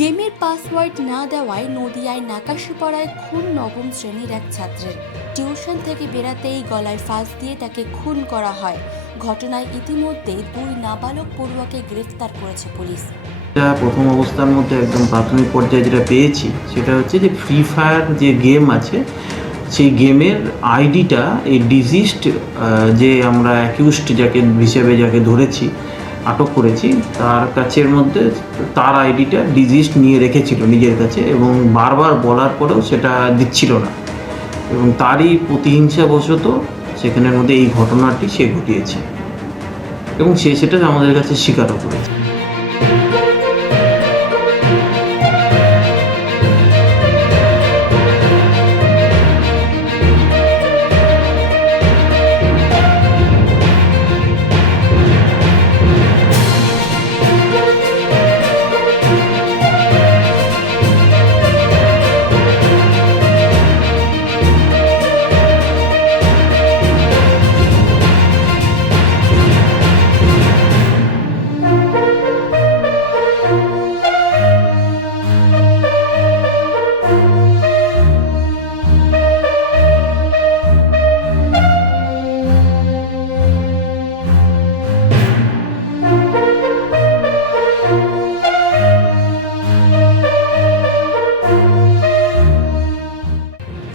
গেমের পাসওয়ার্ড না দেওয়ায় নদিয়ায় নাকাশিপাড়ায় খুন নবম শ্রেণীর এক ছাত্রের। টিউশন থেকে বেরাতেই গলায় ফাঁস দিয়ে তাকে খুন করা হয়। ঘটনায় ইতিমধ্যেই 2 নাবালক পড়ুয়াকে গ্রেফতার করেছে পুলিশ। প্রথম অবস্থার মধ্যে একদম প্রাথমিক পর্যায়ে যেটা পেয়েছি সেটা হচ্ছে যে ফ্রি ফায়ার যে গেম আছে সেই গেমের আইডিটা এই ডিজিজড যে আমরা অ্যাকিউজড যাকে ধরেছি আটক করেছি তার কাছের মধ্যে তার আইডিটা ডিজিজড নিয়ে রেখেছিল নিজের কাছে এবং বারবার বলার পরেও সেটা দিচ্ছিল না এবং তারই প্রতিহিংসাবশত সেখানের মধ্যে এই ঘটনাটি সে ঘটিয়েছে এবং সে সেটা আমাদের কাছে স্বীকারও করেছে।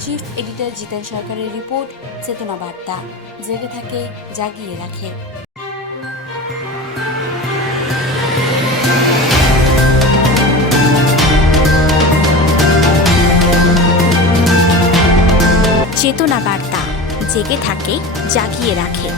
চিফ এডিটর জিতেন সরকারের রিপোর্ট, চেতনা বার্তা। জেগে থাকে, জাগিয়ে রাখে। চেতনা বার্তা, জেগে থাকে, জাগিয়ে রাখে।